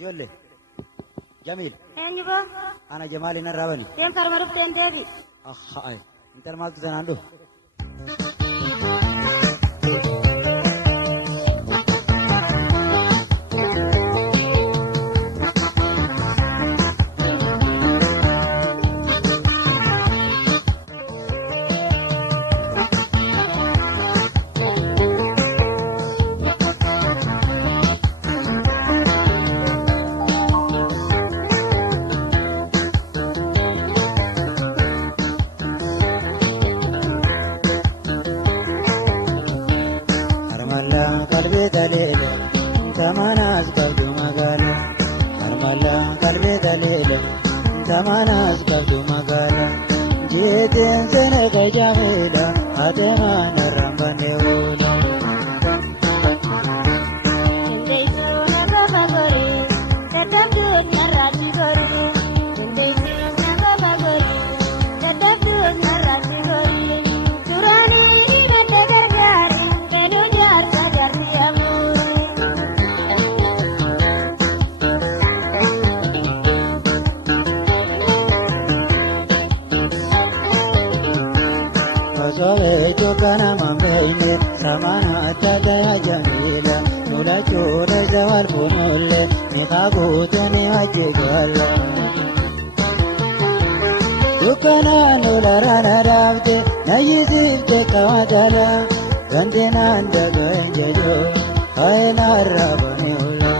جولة جميل eenyuko أنا جمالي نرابني deemsa arma dhufteen deebi أخ أي أنت ما تزن قلبي دليل انت ما ناس قلبي مقالة أرملا قلبي دليل انت ما ناس قلبي مقالة جيت سنة جميلة هاتما نرمبني ولا sobeetu kana mambeeyne samana attata jamiila nula cuudha jawal funulle miqaa guutani hajjigalla dukkana nula rana dhaabde nayyisiifte kawadala gandinaan dagaen jejo hayenarrabani ulla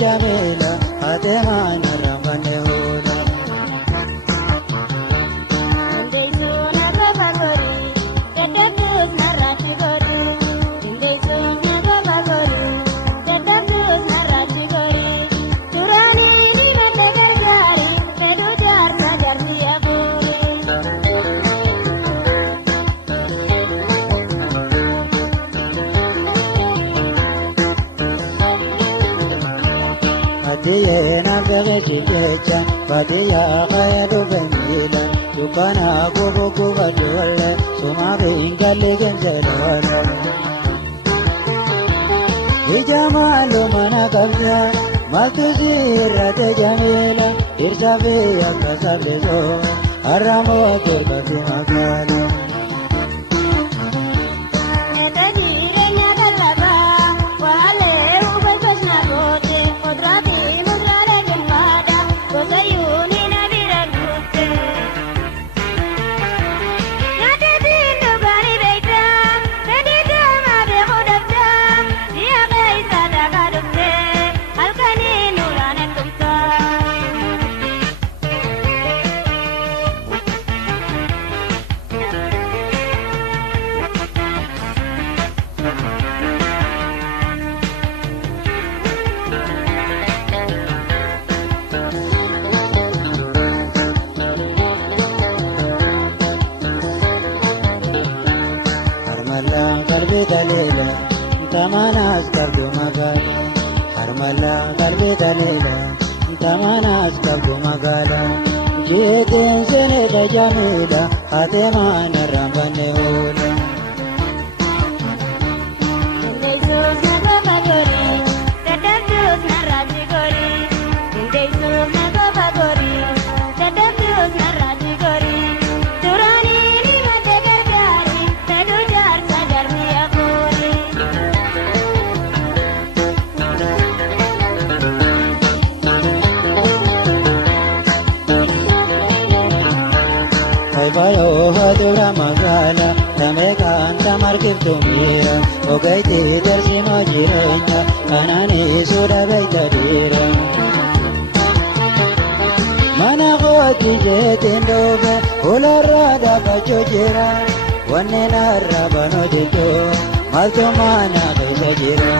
جميلة هاتما نرمبني ولا Badiyena begeji jecha badiya kayadu bengila dukana gubu gubadole suma bengali genjelole Ijamalu mana kabja maltu zirate jamila irsabe akasabezo aramo turkati magala دليلا انت ما ناس قلبي مقالة حرملا قلبي دليلا انت ما ناس قلبي مقالة جيت سنة جميلة هاتما نرمبني ولا Fayfayo hadura magala tamekan tamarkiftu mira ogaiti tersino jirenya kanani sudah baita dira mana khoti jetindobe ularra da bajojira wanne narra banodito malto mana khajira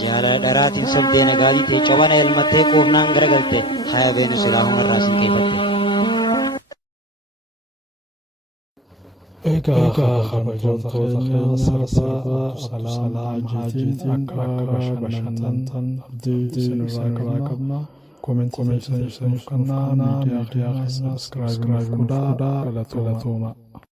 Jala daratin sabde nagadi te coban elmate kurnan garagalte khaya benu silahum rasin kebatte Ega khabajon tawakhiya sarasa salam hajitin akbashantan abdi sinrakabna comment section kanna media subscribe kuda galatoma